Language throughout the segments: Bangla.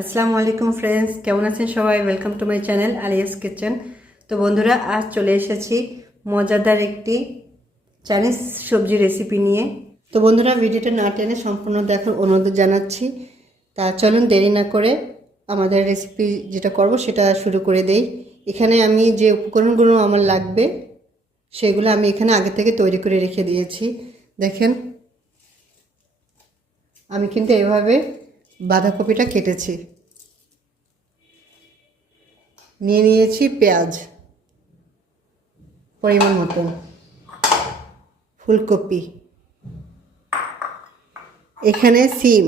আসসালামু আলাইকুম ফ্রেন্ডস, কেমন আছেন সবাই? Welcome to my channel alias kitchen. তো বন্ধুরা, আজ চলে এসেছি মজাদার একটি চাইনিজ সবজি রেসিপি নিয়ে। তো বন্ধুরা, ভিডিওটা না টেনে সম্পূর্ণ দেখার অনুরোধ জানাচ্ছি। তা চলুন দেরি না করে আমাদের রেসিপি যেটা করব সেটা শুরু করে দেই। এখানে আমি যে উপকরণগুলো আমার লাগবে সেগুলো আমি এখানে আগে থেকে তৈরি করে রেখে দিয়েছি। দেখেন, আমি কিন্তু এভাবে বাঁধাকপিটা কেটেছি। নিয়ে নিয়েছি পেঁয়াজ পরিমাণ মতো, ফুলকপি, এখানে সিম,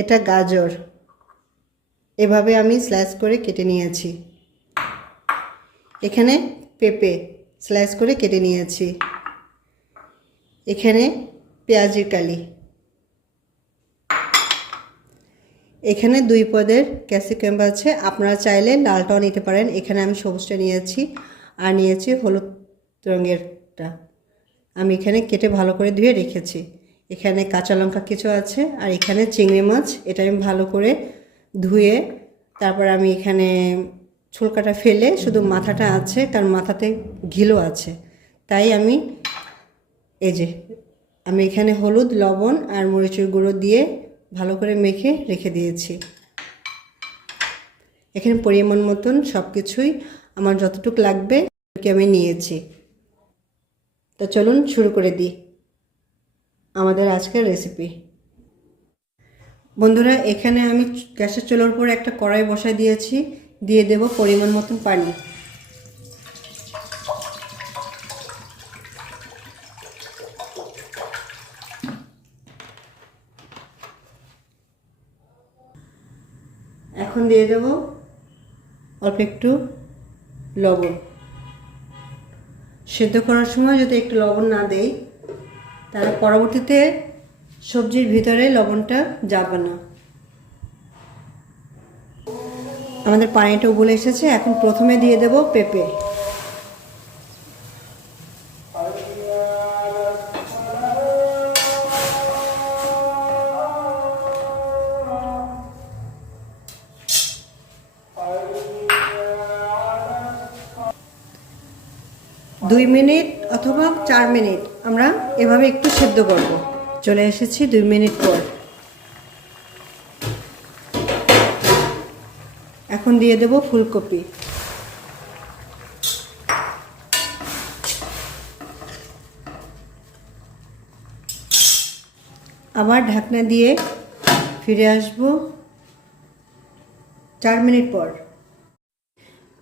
এটা গাজর, এভাবে আমি স্লাইস করে কেটে নিয়েছি। এখানে পেঁপে স্লাইস করে কেটে নিয়েছি। এখানে পেঁয়াজের কালি, এখানে 2 পদের ক্যাপসিকাম আছে, আপনারা চাইলে লালটাও নিতে পারেন। এখানে আমি সবুজটা নিয়েছি আর নিয়েছি হলুদ রঙেরটা। আমি এখানে কেটে ভালো করে ধুয়ে রেখেছি। এখানে কাঁচা লঙ্কা কিছু আছে আর এখানে চিংড়ি মাছ, এটা আমি ভালো করে ধুয়ে তারপর আমি এখানে ছোলকাটা ফেলে শুধু মাথাটা আছে, কারণ মাথাতে ঘিলও আছে, তাই আমি আমি এখানে হলুদ, লবণ আর মরিচের গুঁড়ো দিয়ে ভালো করে মেখে রেখে দিয়েছি। এখানে পরিমাণ মতন সব কিছুই আমার যতটুকু লাগবে আমি নিয়েছি। তো চলুন শুরু করে দিই আমাদের আজকের রেসিপি। বন্ধুরা, এখানে আমি গ্যাসের চুলার উপর একটা কড়াই বসাই দিয়েছি। দিয়ে দেব পরিমাণ মতন পানি। এখন দিয়ে দেব অল্প একটু লবণ। সেদ্ধ করার সময় যদি একটু লবণ না দেই তাহলে পরবর্তীতে সবজির ভিতরে লবণটা যাবে না। আমাদের পানিটা উবলে এসেছে। এখন প্রথমে দিয়ে দেব পেঁপে। দুই মিনিট অথবা 4 মিনিট আমরা এভাবে একটু সেদ্ধ করব। চলে এসেছি 2 মিনিট পর। এখন দিয়ে দেব ফুলকপি। আবার ঢাকনা দিয়ে ফিরে আসব 4 মিনিট পর।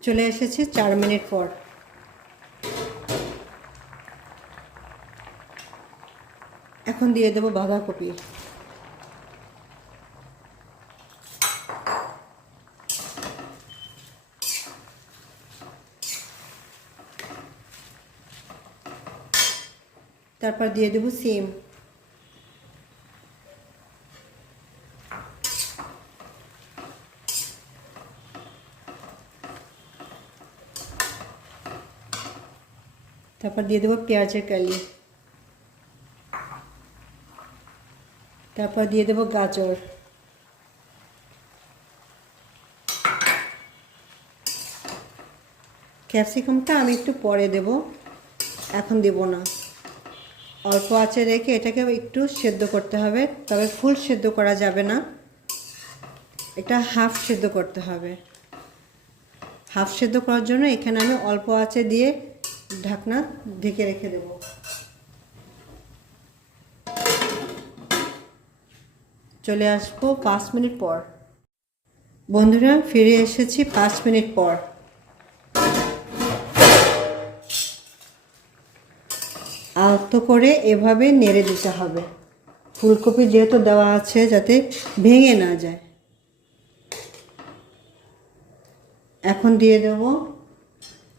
চলে এসেছি 4 মিনিট পর। এখন দিয়ে দেব বাঁধাকপি। তারপর দিয়ে দেব সিম। তারপর দিয়ে দেব পেঁয়াজের কালি। তারপর দিয়ে দেব গাজর। ক্যাপসিকামটা আমি একটু পরে দেব, এখন দেব না। অল্প আঁচে রেখে এটাকে একটু সেদ্ধ করতে হবে, তবে ফুল সেদ্ধ করা যাবে না, এটা হাফ সেদ্ধ করতে হবে। হাফ সেদ্ধ করার জন্য এখানে আমি অল্প আঁচে দিয়ে ঢাকনা ঢেকে রেখে দেব। চলে আসবো 5 মিনিট পর। বন্ধুরা, ফিরে এসেছি 5 মিনিট পর। আলতো করে এভাবে নেড়ে দিতে হবে, ফুলকপি যেহেতু দেওয়া আছে যাতে ভেঙে না যায়। এখন দিয়ে দেব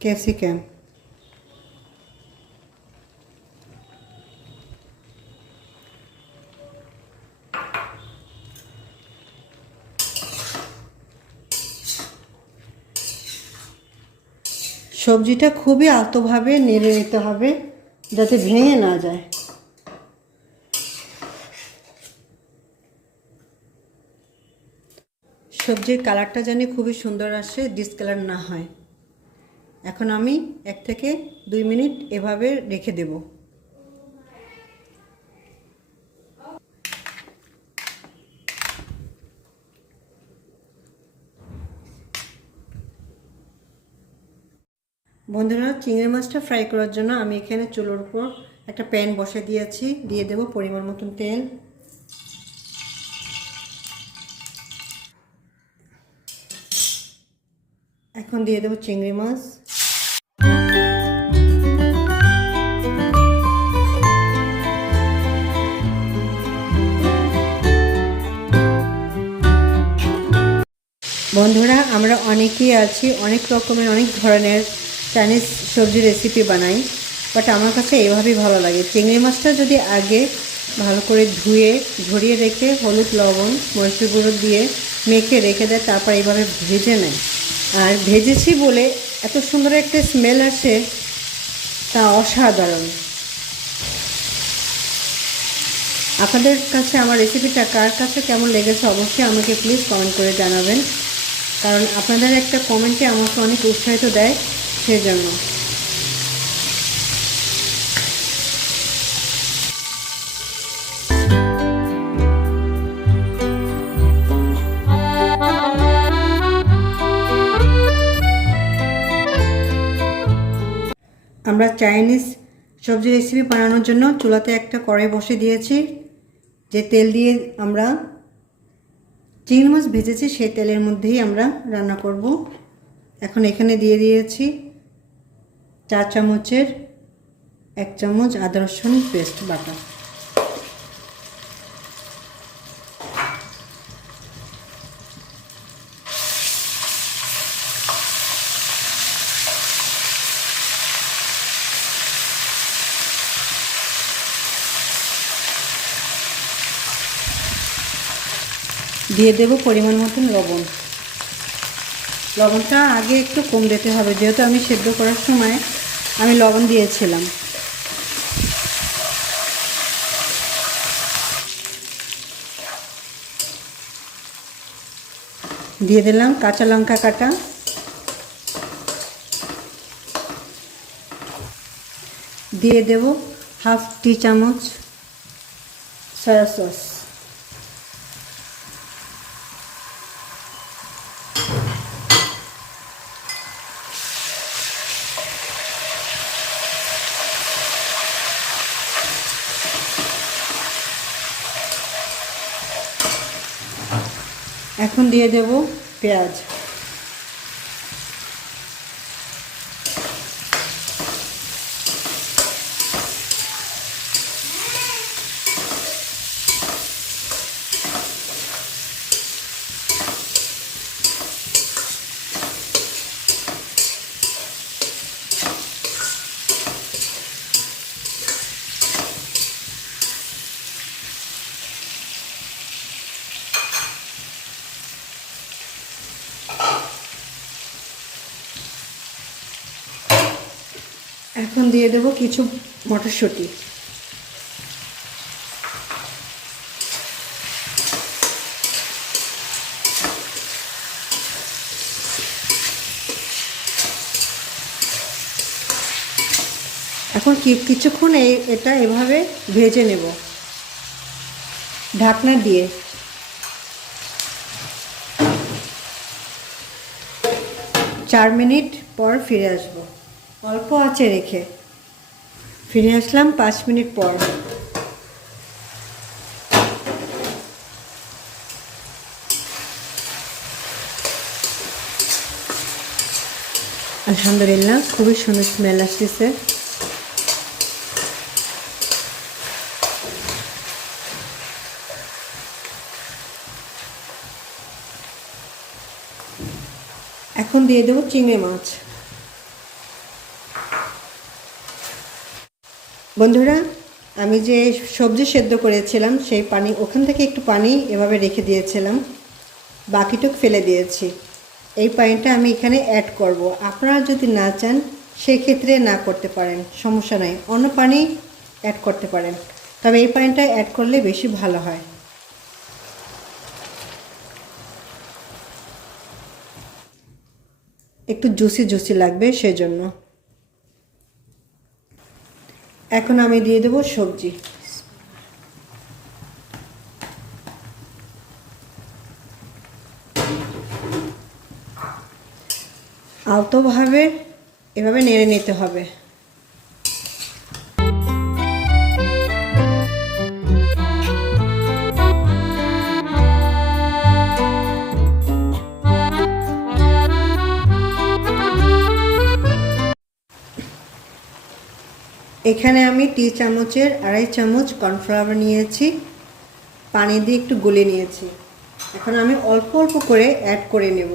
ক্যাপসিকাম। সবজিটা খুবই আলতোভাবে নেড়ে নিতে হবে যাতে ভেঙে না যায়। সবজির কালারটা জানি খুবই সুন্দর আসে, ডিসকালার না হয়। এখন আমি 1 থেকে 2 মিনিট এভাবে রেখে দেব। বন্ধুরা, চিংড়ি মাছটা ফ্রাই করার জন্য আমি এখানে চুলোর উপর একটা প্যান বসে দিয়েছি। দিয়ে দেব পরিমাণ মতন তেল। এখন দিয়ে দেব চিংড়ি মাছ। বন্ধুরা, আমরা অনেকেই আছি, অনেক রকমের অনেক ধরনের চাইনিজ সবজি রেসিপি বানাই, বাট আমার কাছে এইভাবেই ভালো লাগে। চিংড়ি মাছটা যদি আগে ভালো করে ধুয়ে ঝরিয়ে রেখে হলুদ, লবণ, মরিচের গুঁড়ো দিয়ে মেখে রেখে দেয়, তারপর এইভাবে ভেজে নেয়। আর ভেজেছি বলে এত সুন্দর একটা স্মেল আসে, তা অসাধারণ। আপনাদের কাছে আমার রেসিপিটা কার কাছে কেমন লেগেছে অবশ্যই আমাকে প্লিজ কমেন্ট করে জানাবেন, কারণ আপনাদের একটা কমেন্টে আমাকে অনেক উৎসাহিত দেয়, সেজন্য। আমরা চাইনিজ সবজি রেসিপি বানানোর জন্য চুলাতে একটা কড়াই বসে দিয়েছি। যে তেল দিয়ে আমরা চিংড়ি মাছ ভেজেছি সেই তেলের মধ্যেই আমরা রান্না করব। এখন এখানে দিয়ে দিয়েছি 4 চামচের 1 চামচ আদা রসুন পেস্ট বাটা। দিয়ে দেব পরিমাণ মতন লবণ। লবণটা আগে একটু কম দিতে হবে, যেহেতু আমি সেদ্ধ করার সময় আমি লবণ দিয়েছিলাম। দিয়ে দিলাম কাঁচা লঙ্কা কাটা। দিয়ে দেব হাফ টি চামচ সয়া সস। এখন দিয়ে দেব পেঁয়াজ। এখন দিয়ে দেব কিছু মটরশুঁটি। এখন কিছুক্ষণ এটা এভাবে ভেজে নেব ঢাকনা দিয়ে। 4 মিনিট পর ফিরে আসব। অল্প আঁচে রেখে ফিরে আসলাম 5 মিনিট পর। আলহামদুলিল্লাহ, খুবই সুন্দর স্মেল আসতেছে। এখন দিয়ে দেব চিংড়ি মাছ। বন্ধুরা, আমি যে সবজি সেদ্ধ করেছিলাম সেই পানি, ওখান থেকে একটু পানি এভাবে রেখে দিয়েছিলাম, বাকিটুক ফেলে দিয়েছি। এই পানিটা আমি এখানে অ্যাড করব। আপনারা যদি না চান সেক্ষেত্রে না করতে পারেন, সমস্যা নাই, অন্য পানি অ্যাড করতে পারেন, তবে এই পানিটা অ্যাড করলে বেশি ভালো হয়। একটু জুসি জুসি লাগবে সেজন্য। এখন আমি দিয়ে দেব সবজি। আলতোভাবে এভাবে নেড়ে নিতে হবে। এখানে আমি টি চামচের 2.5 চামচ কর্নফ্লাওয়ার নিয়েছি, পানি দিয়ে একটু গুলে নিয়েছি। এখন আমি অল্প অল্প করে অ্যাড করে নেব।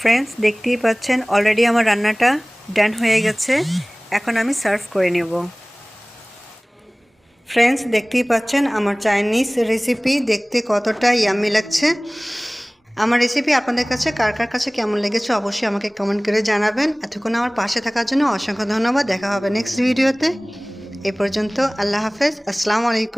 ফ্রেন্ডস, দেখতেই পাচ্ছেন অলরেডি আমার রান্নাটা ডান হয়ে গেছে। এখন আমি সার্ভ করে নেব। ফ্রেন্ডস, দেখতেই পাচ্ছেন আমার চাইনিজ রেসিপি দেখতে কতটা ইয়াম্মি লাগছে। আমার রেসিপি আপনাদের কাছে কার কার কাছে কেমন লেগেছে অবশ্যই আমাকে কমেন্ট করে জানাবেন। এতক্ষণ আমার পাশে থাকার জন্য অসংখ্য ধন্যবাদ। দেখা হবে নেক্সট ভিডিওতে। এ পর্যন্ত আল্লাহ হাফেজ, আসসালামু আলাইকুম।